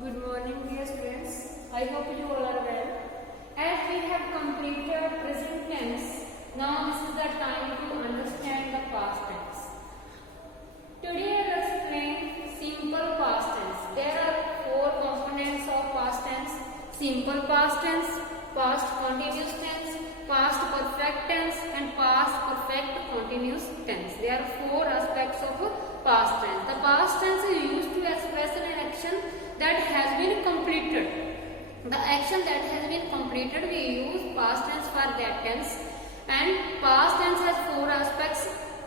Good morning, dear students. I hope you all are well. As we have completed present tense, now this is the time to understand the past tense. Today I will explain simple past tense. There are four components of past tense: simple past tense, past continuous tense, past perfect tense, and past perfect continuous tense. There are four aspects of past tense. The past tense is used to express an action that has been completed. The action that has been completed, we use past tense for that tense. And past tense has four aspects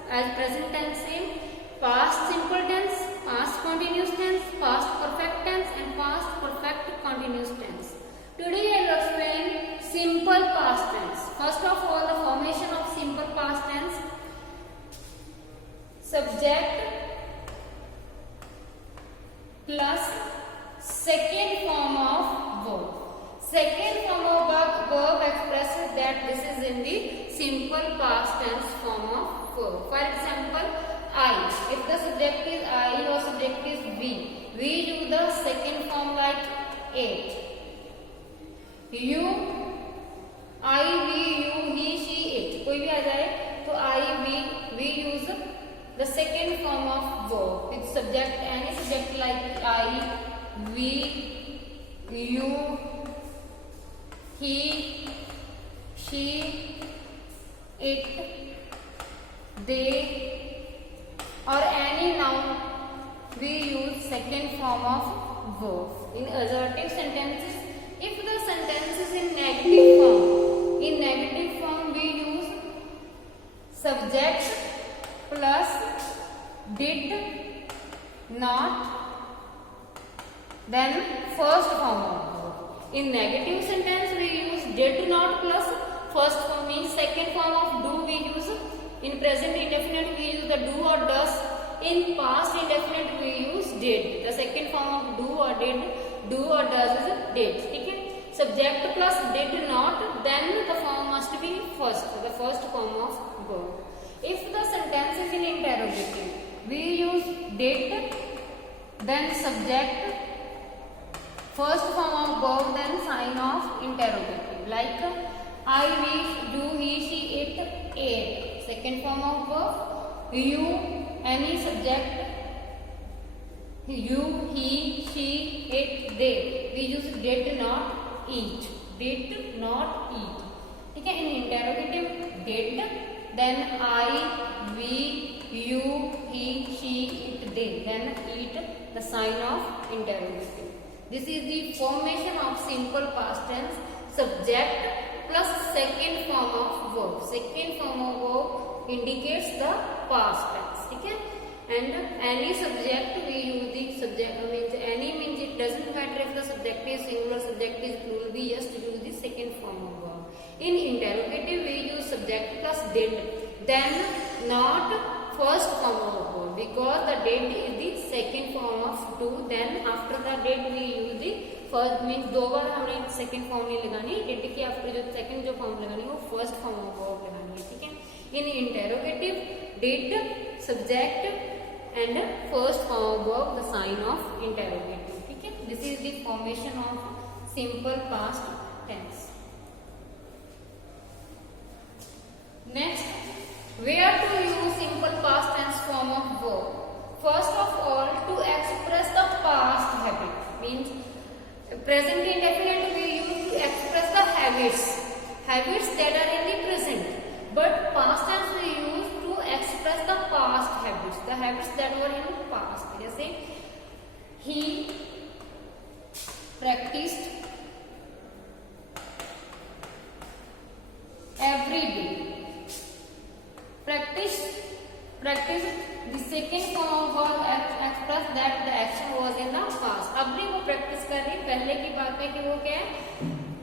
as present tense same: past simple tense, past continuous tense, past perfect tense, and past perfect continuous tense. Today I will explain simple past tense. First of all, the formation of simple past tense: subject plus second form of verb. Second form of verb expresses that this is in the simple past tense form of verb. For example, I. If the subject is I or subject is we use the second form like ate. You, I, we, you, he, she, it. कोई भी आ जाए तो I, we use the second form of verb with subject, any subject like I, we, you, he, she, it, they, or any noun, we use second form of verb. In assertive sentences, if the sentence is in negative form we use subject plus did not, then first form of verb. In negative sentence we use did not plus first form, means second form of do we use. In present indefinite we use the do or does. In past indefinite we use did. The second form of do or did, do or does is did. Okay? Subject plus did not, then the form must be first, the first form of verb. If the sentence is in interrogative, we use did, then subject, first form of verb, then sign of interrogative. Like I, we, you, he, she, it, ate. Second form of verb. You, any subject. You, he, she, it, they. We use did not eat. Did not eat. Okay? In interrogative, did, then I, we, you, he, she, it, they. Then eat, the sign of interrogative. This is the formation of simple past tense: subject plus second form of verb. Second form of verb indicates the past tense. Okay? And any subject we use the subject, means any means it doesn't matter if the subject is singular, subject is plural, we just use the second form of verb. In interrogative we use subject plus did, then not first form of verb, because the did is the second form of do. Then after the did we use the first, means दो बार हमने second form नहीं लगानी, did के after जो second जो form लगानी वो first form of verb लगानी है. ठीक है? In interrogative, did, subject and first form of verb, the sign of interrogative. ठीक है? This is the formation of simple past tense. Next, where to use simple past tense form of verb? First of all, to express the past habit, means present indefinite we use to express the habits that are in the present, but past tense we use to express the past habits, the habits that were in the past. जैसे he practiced every day. Practice the second form of verb express that the action was in the past. अब भी वो practice कर रही, पहले की बात है कि वो क्या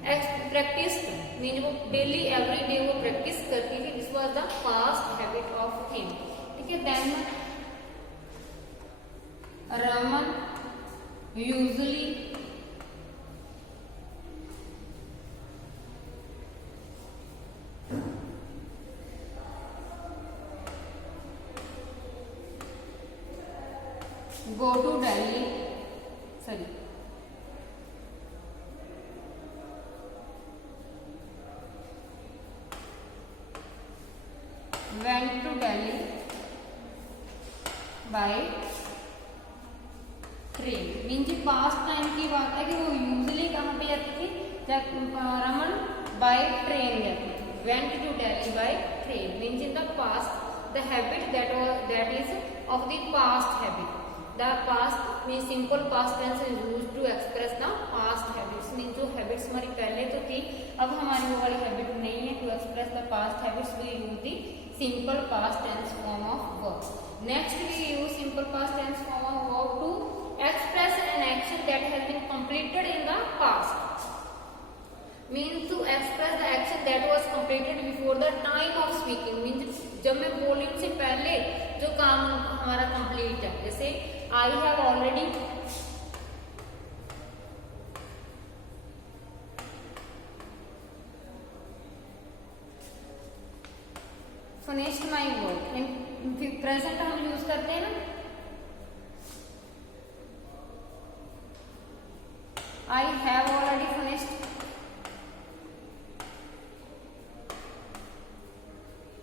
है, practice means वो daily every day वो practice करती थी. This was the past habit of him. ठीक है? Then Raman usually go to Delhi, sorry, train means past time की बात है कि वो यूजली कहाँ पे जाती थी, जब रमन बाय ट्रेन जाती थी, went to Delhi by train means in the past the habit that is of the past habit. The past means simple past tense is used to express the past habits means जो habits हमारी पहले तो थी, अब हमारी वो वाली habit नहीं है. To express the past habits we use the simple past tense form of verb. Next we use simple past tense form of verb to express an action that has been completed in the past. Means to express the action that was completed before the time of speaking means जब मैं बोलने से पहले जो काम हमारा complete है, जैसे I have already finished my work. In present हम यूज करते हैं ना, I have already finished.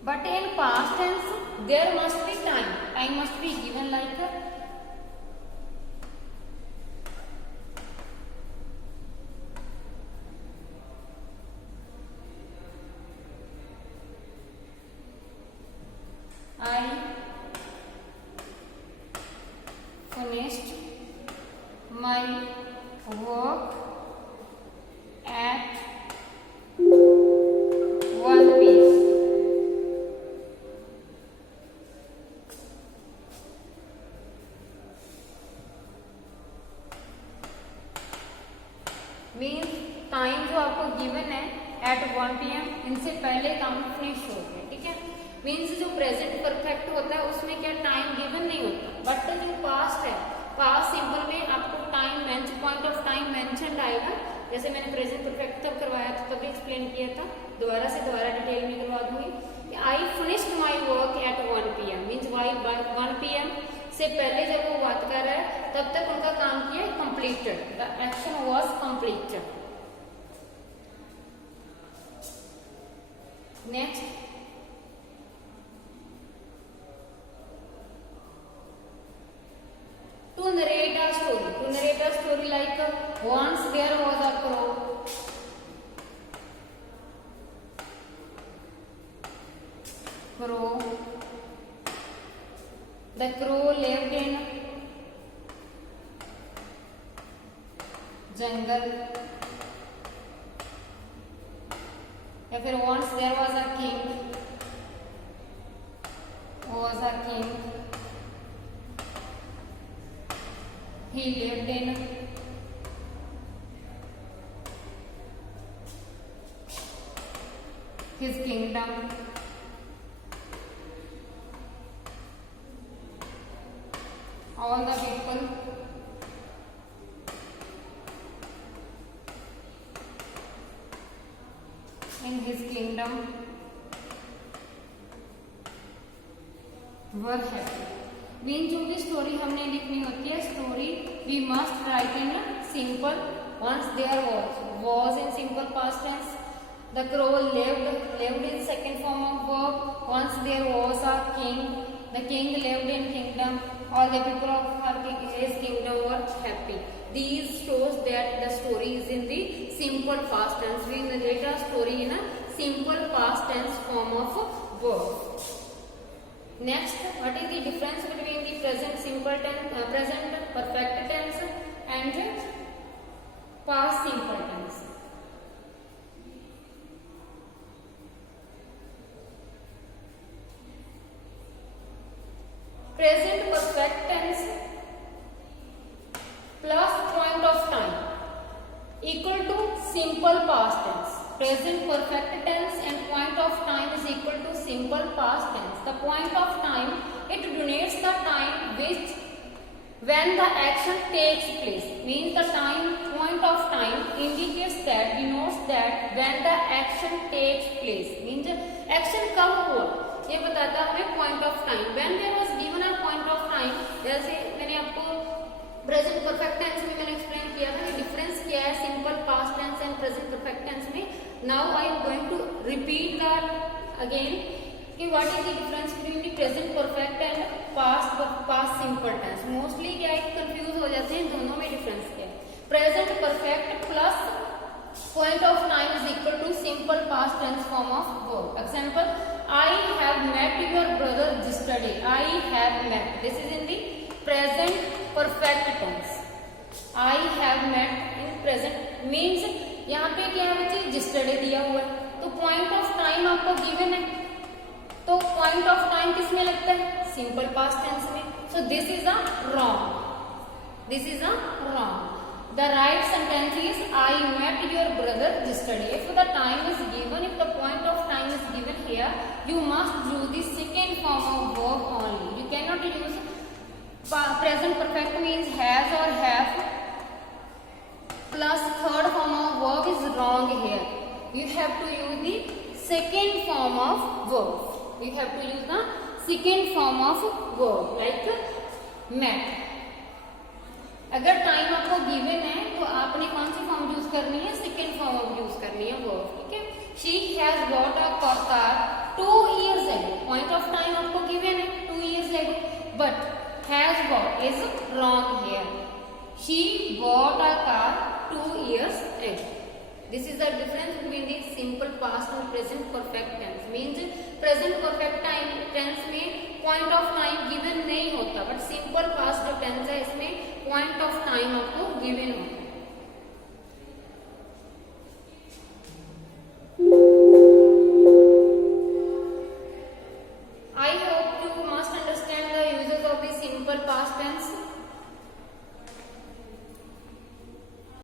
But in past tense, there must be time. Time must be given like I finished my work at 1 p.m. Means time जो आपको given है eight 1 PM, इनसे पहले काम फिनिश हो गया. ठीक है, मीन्स जो प्रेजेंट परफेक्ट होता है उसमें क्या टाइम गिवन नहीं होता, बट जो पास्ट है, पास्ट सिंपल में आपको time point of time mention आएगा. जैसे मैंने प्रेजेंट परफेक्ट तब करवाया था, तभी एक्सप्लेन किया था, दोबारा से दोबारा डिटेल में करवा दूंगी. I finished my work at 1 PM means why 1 PM से पहले जब वो बात कर रहा है तब तक उनका काम किया completed, the action was completed. Next to narrate a story. To narrate a story like once there was a crow. The crow lived in jungle. या फिर once there was a king. He lived in his kingdom. All the people in his kingdom were happy. Mean जो भी story हमने लिखनी होती है, story we must write in simple. once there was in simple past tense. The crow lived in second form of verb. Once there was a king. The king lived in kingdom. All the people of his kingdom were happy. These shows that the story is in the simple past tense. We narrate a story in a simple past tense form of verb. Next, what is the difference between the present simple tense, present perfect tense and past simple tense? Present perfect tense plus point of time equal to simple past tense. Present perfect tense and point of time is equal to simple past tense. The point of time, it denotes the time which when the action takes place. Means the time, point of time indicates that, denotes that when the action takes place. Means action कब हुआ ये बताता है हमें point of time. When there was given a point of time, जैसे मैंने आपको present perfect tense में मैंने एक्सप्लेन किया था कि डिफरेंस क्या है simple past tense and present perfect tense में. Now I am going to repeat that again कि what is the difference between the present perfect and past simple tense. Mostly क्या है कंफ्यूज हो जाते हैं दोनों यहाँ पे क्या है बच्चे, yesterday दिया हुआ है, तो पॉइंट ऑफ टाइम आपको गिवन है, तो पॉइंट ऑफ टाइम किस में लगता है, सिंपल पास्ट टेंस में. So this is a wrong, this is a wrong. The right sentence is I met your brother yesterday. If the time is given, if the point of time is given here, you must use the second form of verb only. You cannot use present perfect means has or have plus third form of verb is wrong here. You have to use the second form of verb. You have to use the second form of verb like met. अगर time आपको given है तो आपने कौन सी form use करनी है, second form of use करनी है वर्ब. ठीक है. She has bought a car 2 years ago. Point of time आपको गिवन है 2 years ago, but has bot is wrong here. She bought a car 2 years ago. This is the difference between the simple past and present perfect tense. Means present perfect time tense में point of time given नहीं होता, but simple past जो tense है इसमें point of time आपको given होता है.